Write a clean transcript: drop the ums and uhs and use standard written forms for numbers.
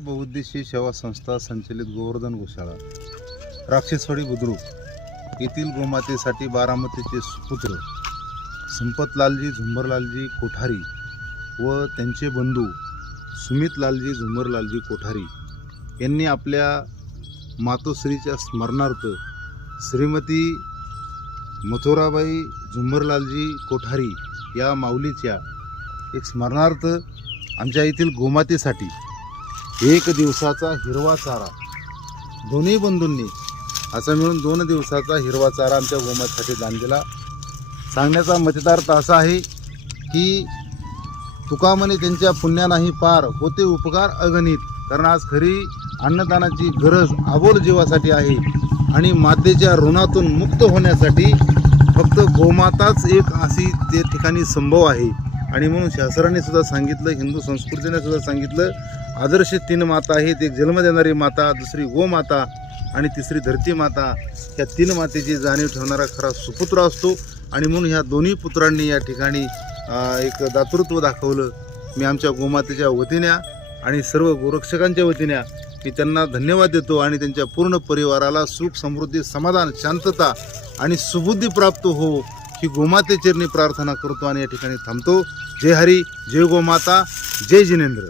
बहुउद्देशीय सेवा संस्था संचलित गोवर्धन गोशाळा राक्षसवाडी बुद्रुक येथील गोमातेसाठी बारामतीचे सुपुत्र संपतलालजी झुंबरलालजी कोठारी व त्यांचे बंधू सुमितलालजी झुंबरलालजी कोठारी यांनी आपल्या मातोश्रीच्या स्मरणार्थ श्रीमती मथुराबाई झुंबरलालजी कोठारी या माऊलीच्या एक स्मरणार्थ आमच्या येथील गोमातेसाठी 1 दिवसाचा हिरवा चारा दोन्ही बंधूंनी असा मिळून 2 दिवसाचा हिरवा चारा आमच्या गोमातेसाठी दान दिला। सांगण्याचा मतितार्थ असा आहे की तुका म्हणे त्यांच्या पुण्यानाही पार होते उपकार अगणित, कारण आज खरी अन्नदानाची गरज आबोल जीवासाठी आहे आणि मातेच्या ऋणातून मुक्त होण्यासाठी फक्त गोमाताच एक अशी ते ठिकाणी संभव आहे। आणि म्हणून शास्त्राने सुद्धा सांगितलं, हिंदू संस्कृतीने सुद्धा सांगितलं, आदर्श 3 माता आहेत, एक जन्म देणारी माता, दुसरी गोमाता आणि तिसरी धरती माता। या 3 मातेची जाणीव ठेवणारा खरा सुपुत्र असतो आणि म्हणून ह्या दोन्ही पुत्रांनी या ठिकाणी एक दातृत्व दाखवलं। मी आमच्या गोमातेच्या वतीने आणि सर्व गोरक्षकांच्या वतीने मी त्यांना धन्यवाद देतो आणि त्यांच्या पूर्ण परिवाराला सुख समृद्धी समाधान शांतता आणि सुबुद्धी प्राप्त हो ही गोमातेचरणी प्रार्थना करतो आणि या ठिकाणी थांबतो। जय हरी, जय गोमाता, जय जिनेंद्र।